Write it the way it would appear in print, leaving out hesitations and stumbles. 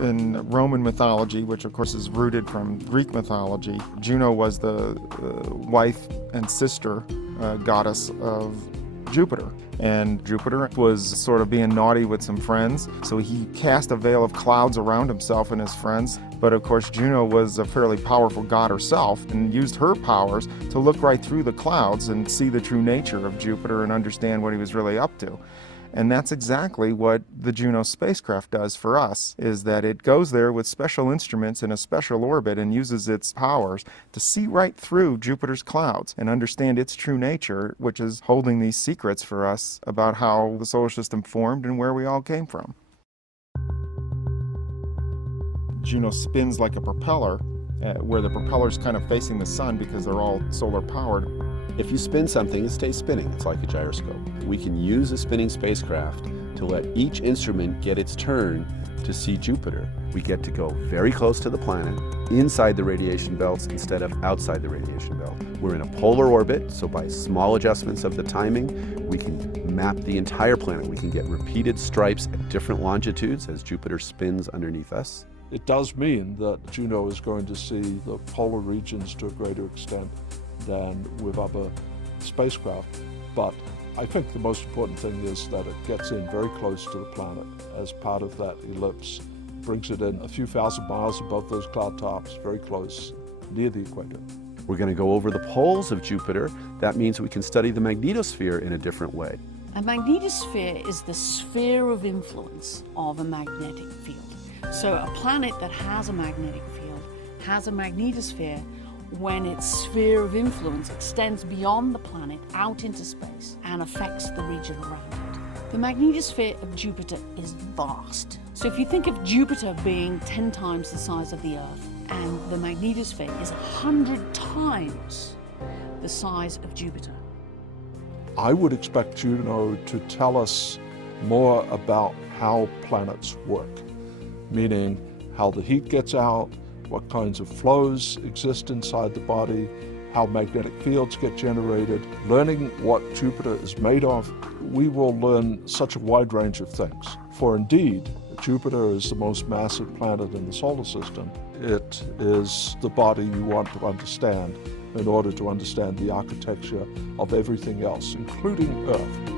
In Roman mythology, which of course is rooted from Greek mythology, Juno was the wife and sister goddess of Jupiter. And Jupiter was sort of being naughty with some friends, so he cast a veil of clouds around himself and his friends. But of course, Juno was a fairly powerful god herself and used her powers to look right through the clouds and see the true nature of Jupiter and understand what he was really up to. And that's exactly what the Juno spacecraft does for us, is that it goes there with special instruments in a special orbit and uses its powers to see right through Jupiter's clouds and understand its true nature, which is holding these secrets for us about how the solar system formed and where we all came from. Juno spins like a propeller, where the propeller's kind of facing the sun because they're all solar powered. If you spin something, it stays spinning. It's like a gyroscope. We can use a spinning spacecraft to let each instrument get its turn to see Jupiter. We get to go very close to the planet, inside the radiation belts instead of outside the radiation belt. We're in a polar orbit, so by small adjustments of the timing, we can map the entire planet. We can get repeated stripes at different longitudes as Jupiter spins underneath us. It does mean that Juno is going to see the polar regions to a greater extent than with other spacecraft, but I think the most important thing is that it gets in very close to the planet as part of that ellipse, brings it in a few thousand miles above those cloud tops, very close, near the equator. We're going to go over the poles of Jupiter. That means we can study the magnetosphere in a different way. A magnetosphere is the sphere of influence of a magnetic field. So a planet that has a magnetic field has a magnetosphere when its sphere of influence extends beyond the planet out into space and affects the region around it. The magnetosphere of Jupiter is vast. So if you think of Jupiter being 10 times the size of the Earth, and the magnetosphere is 100 times the size of Jupiter. I would expect Juno to tell us more about how planets work, meaning how the heat gets out, what kinds of flows exist inside the body, how magnetic fields get generated. Learning what Jupiter is made of, we will learn such a wide range of things. For indeed, Jupiter is the most massive planet in the solar system. It is the body you want to understand in order to understand the architecture of everything else, including Earth.